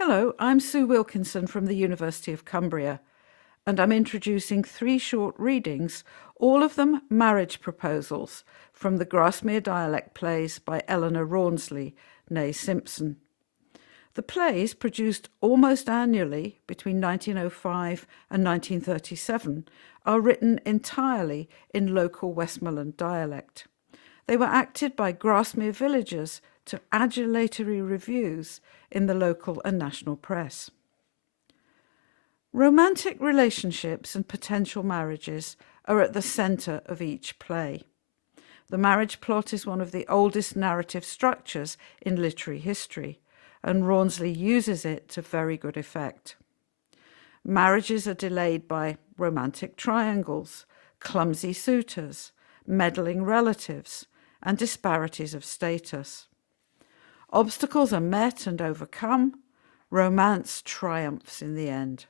Hello, I'm Sue Wilkinson from the University of Cumbria, and I'm introducing 3 short readings, all of them marriage proposals, from the Grasmere Dialect plays by Eleanor Rawnsley, née Simpson. The plays, produced almost annually between 1905 and 1937, are written entirely in local Westmoreland dialect. They were acted by Grasmere villagers to adulatory reviews in the local and national press. Romantic relationships and potential marriages are at the centre of each play. The marriage plot is one of the oldest narrative structures in literary history, and Rawnsley uses it to very good effect. Marriages are delayed by romantic triangles, clumsy suitors, meddling relatives, and disparities of status. Obstacles are met and overcome. Romance triumphs in the end.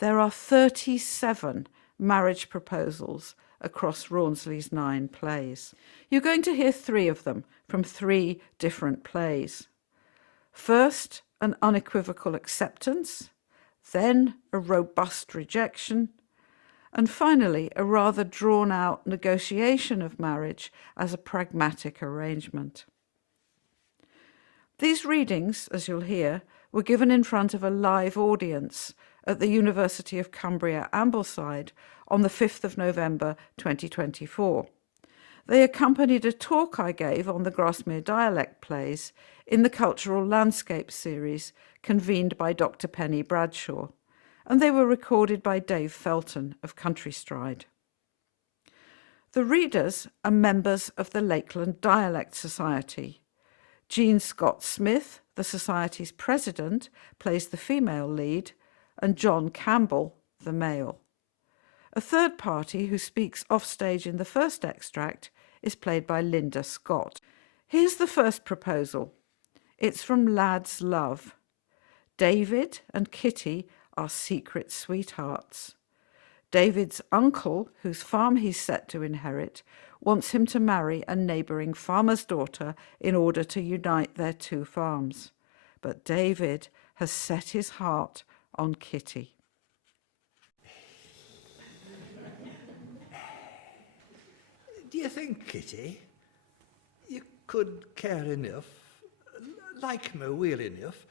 There are 37 marriage proposals across Rawnsley's 9 plays. You're going to hear 3 of them from 3 different plays. First, an unequivocal acceptance, then a robust rejection, and finally a rather drawn-out negotiation of marriage as a pragmatic arrangement. These readings, as you'll hear, were given in front of a live audience at the University of Cumbria, Ambleside, on the 5th of November 2024. They accompanied a talk I gave on the Grasmere Dialect plays in the Cultural Landscape series convened by Dr. Penny Bradshaw, and they were recorded by Dave Felton of Countrystride. The readers are members of the Lakeland Dialect Society. Jean Scott Smith, the Society's president, plays the female lead, and John Campbell, the male. A third party who speaks offstage in the first extract is played by Linda Scott. Here's the first proposal. It's from Lad's Love. David and Kitty are secret sweethearts. David's uncle, whose farm he's set to inherit, wants him to marry a neighbouring farmer's daughter in order to unite their 2 farms. But David has set his heart on Kitty. Do you think, Kitty, you could care enough, like me well enough,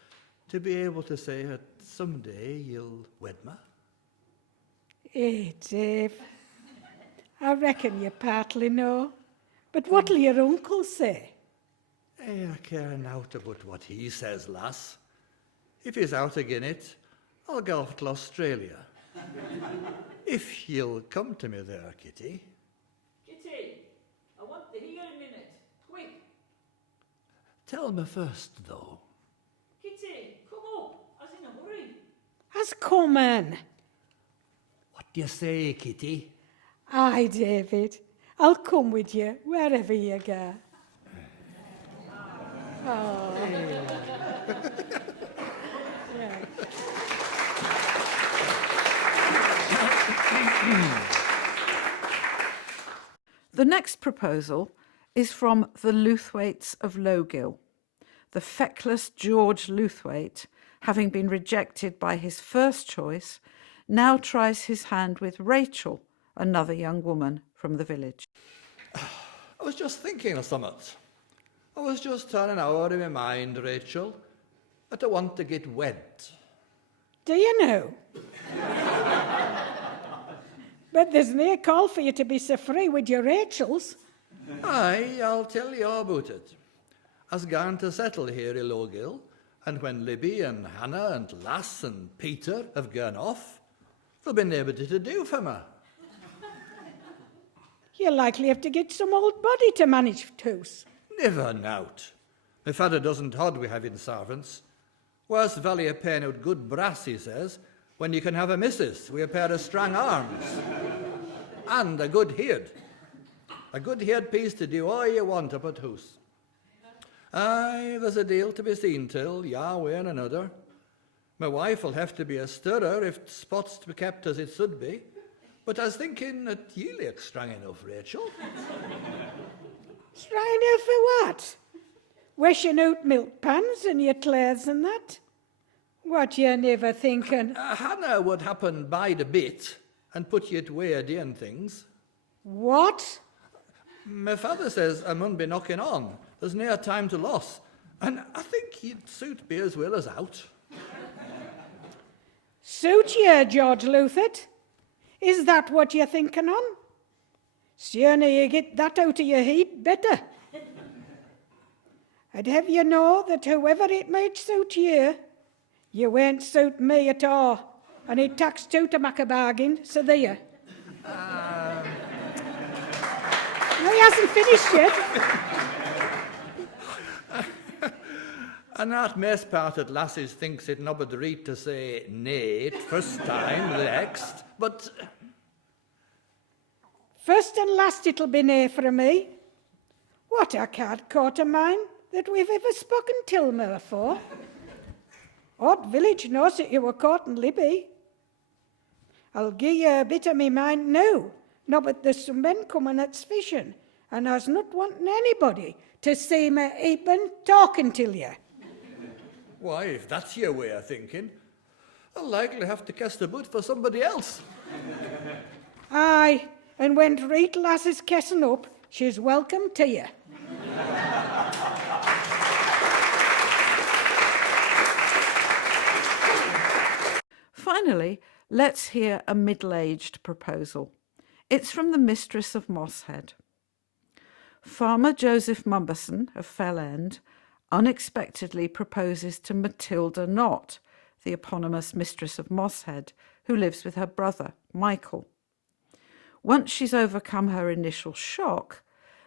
to be able to say that someday you'll wed me? Hey, Dave, I reckon you partly know, but what'll your uncle say? I care naught about what he says, lass. If he's out again it, I'll go off to Australia. If you'll come to me there, Kitty. Kitty, I want to hear a minute. Quick. Tell me first, though. Kitty, come up. I was in a hurry. Has come in. What do you say, Kitty? Aye, David, I'll come with you wherever you go. Oh. Yeah. The next proposal is from the Lewthwaites of Lowgill. The feckless George Lewthwaite, having been rejected by his first choice, now tries his hand with Rachel, another young woman from the village. I was just thinking of something. I was just turning over in my mind, Rachel, that I want to get wed. Do you know? But there's no call for you to be so free with your Rachels. Aye, I'll tell you all about it. I's gone to settle here in Lowgill, and when Libby and Hannah and Lass and Peter have gone off, there'll be nobody to do for me. You'll likely have to get some old body to manage toos. Never nought. My father doesn't hod we having servants. Worse value paying out good brass, he says, when you can have a missus with a pair of strong arms. And a good head. A good head piece to do all you want up at house. Aye, there's a deal to be seen till, yeah, way and another. My wife will have to be a stirrer if spot's to be kept as it should be. But I was thinking that you look strong enough, Rachel. Strong enough for what? washing out milk pans and your clothes and that. What you never thinking? Hannah would happen by the bit and put you away doing things. What? My father says I mun be knocking on. There's no time to loss. And I think he'd suit me as well as out. Suit you, George Luthert? Is that what you're thinking on? Sooner you get that out of your head, better. I'd have you know that whoever it might suit you, you won't suit me at all. And it takes two to make a bargain, so there. No, he hasn't finished yet. And that mess part at lasses thinks it nobbed right to say nay it first time, the next, but... First and last it'll be nay for me. What a card court of mine that we've ever spoken Tilmer for. Odd village knows that you were caught in Libby. I'll give you a bit of me mind now, no but there's some men coming that's fishing, and I's not wanting anybody to see me even talking till you. Why, if that's your way of thinking, I'll likely have to cast a boot for somebody else. Aye, and when Reet lass is kissing up, she's welcome to you. Finally, let's hear a middle-aged proposal. It's from the mistress of Mosshead. Farmer Joseph Mumberson of Fell End unexpectedly proposes to Matilda Knott, the eponymous mistress of Mosshead, who lives with her brother, Michael. Once she's overcome her initial shock,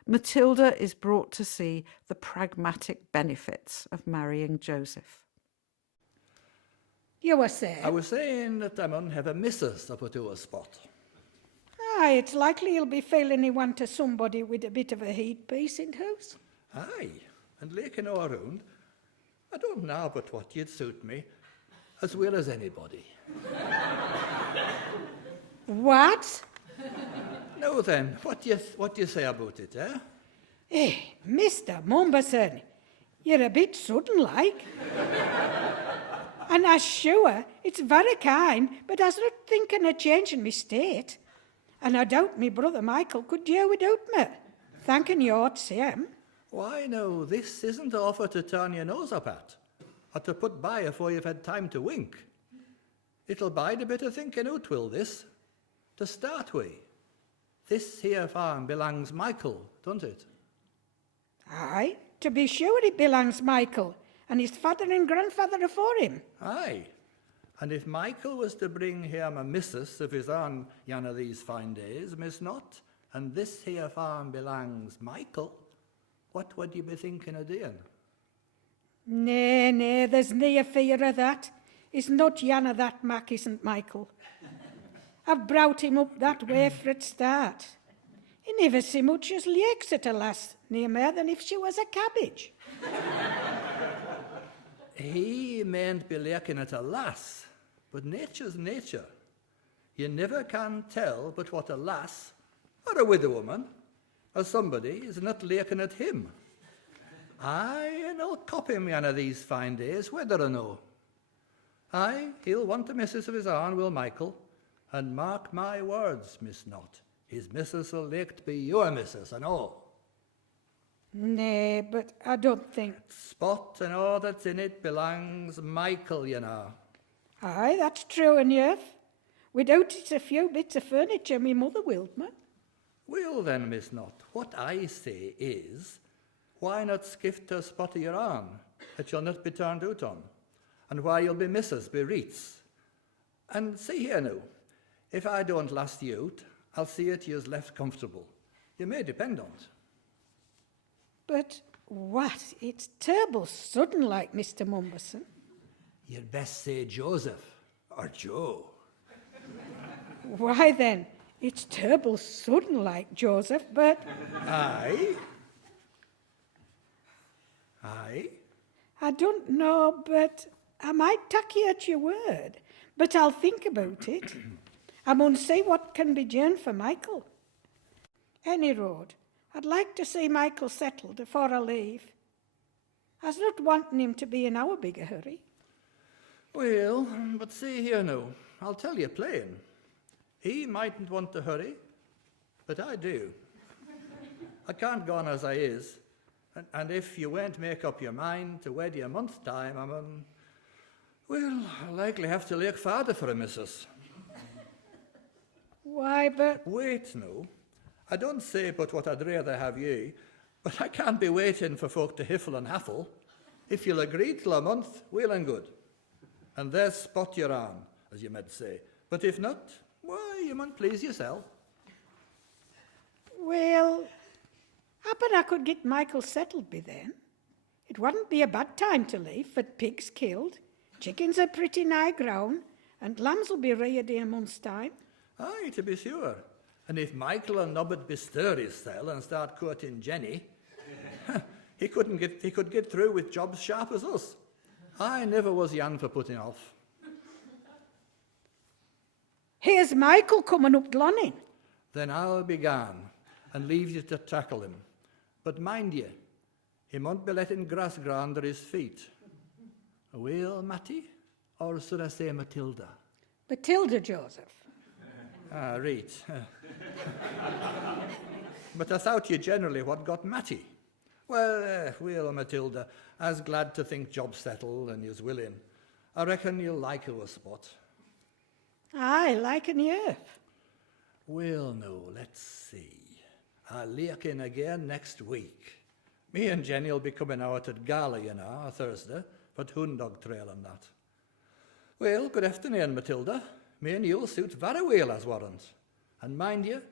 Matilda is brought to see the pragmatic benefits of marrying Joseph. You were saying? I was saying that I mun have a missus up to a spot. Aye, it's likely you'll be feeling he want to somebody with a bit of a heat piece in house. Aye, and laking all around, I don't know but what you'd suit me as well as anybody. What? Now then, what do you say about it, eh? Eh, Mr. Mumberson, you're a bit sudden like. And I'm sure it's very kind, but I was not thinking of changing my state. And I doubt me brother Michael could do without me. Thanking you ought to see him. Why, no, this isn't an offer to turn your nose up at, or to put by afore you've had time to wink. It'll bide a bit of thinking out, will this? To start with, this here farm belongs Michael, don't it? Aye, to be sure it belongs Michael, and his father and grandfather afore him. Aye, and if Michael was to bring him a missus of his own one of these fine days, Miss Knott, and this here farm belongs Michael, what would you be thinking of doing? Nay, there's no fear of that. It's not Jan of that Mac, isn't Michael. I've brought him up that way for a start. He never so much as lakes at a lass, near more than if she was a cabbage. He mayn't be laking at a lass, but nature's nature. You never can tell but what a lass, or a widow woman, or somebody is not laking at him. Aye, and I'll cop him one of these fine days, whether or no. Aye, he'll want a missus of his own, will Michael, and mark my words, Miss Knott, his missus will like be your missus and all. Nay, but I don't think... Spot and all that's in it belongs Michael, you know. Aye, that's true enough. Without it a few bits of furniture, me mother willed me. Well then, Miss Knott, what I say is, why not skift to a spot of your own that you'll not be turned out on, and why you'll be missus be reets. And see here now, if I don't last you out, I'll see it you's left comfortable. You may depend on it. But what? It's terrible sudden like, Mr. Mumberson. You'd best say Joseph or Joe. Why then, it's terrible sudden like, Joseph, but... Aye. Aye. I don't know, but I might take you at your word. But I'll think about it. I mun see what can be done for Michael. Any road, I'd like to see Michael settled before I leave. I's not wanting him to be in our bigger hurry. Well, but see here now, I'll tell you plain. He mightn't want to hurry, but I do. I can't go on as I is, and if you won't make up your mind to wed you a month's time, well, I'll likely have to look farther for a missus. Why, but Wait now. I don't say but what I'd rather have ye, but I can't be waiting for folk to hiffle and haffle. If you'll agree till a month, well and good. And there's spot you're on, as you might say. But if not, why, you mun please yourself. well, happen I could get Michael settled by then. It wouldn't be a bad time to leave, for pigs killed, chickens are pretty nigh grown, and lambs will be reared in a month's time. Aye, to be sure. And if Michael and Nobbut bestir his cell and start courting Jenny, he could get through with jobs sharp as us. I never was young for putting off. Here's Michael coming up Glonin. Then I'll be gone and leave you to tackle him. But mind ye, he won't be letting grass grow under his feet. Well, Matty, or should I say Matilda? Matilda, Joseph. Ah, right. But I thought you generally what got Matty. Well, Matilda, I's glad to think job's settled and you's willing. I reckon you'll like our spot. Aye, like an earth. Well, no, let's see. I'll look in again next week. Me and Jenny'll be coming out at Gala, you know, Thursday, for Hoondog Trail and that. Well, good afternoon, Matilda. Me and you'll suit very well as warrant. And mind you,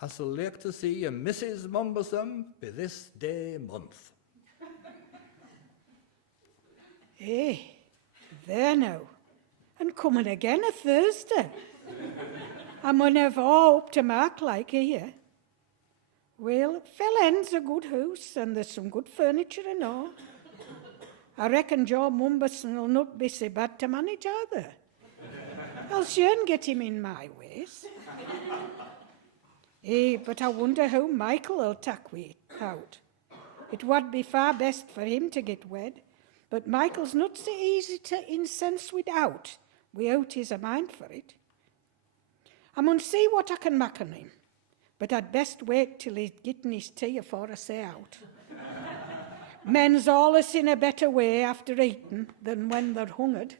I shall like to see you Mrs. Mumblesome by this day month. Eh, there now. And coming again a Thursday. I mun have all up to mark like here. Well, Fell End's a good house, and there's some good furniture and all. I reckon Joe Mumberson will not be so bad to manage either. I'll sure get him in my ways. But I wonder how Michael will tack we out. It would be far best for him to get wed, but Michael's not so easy to incense without he's a mind for it. I mun see what I can make on him, but I'd best wait till he's getting his tea afore I say out. Men's allus in a better way after eating than when they're hungered.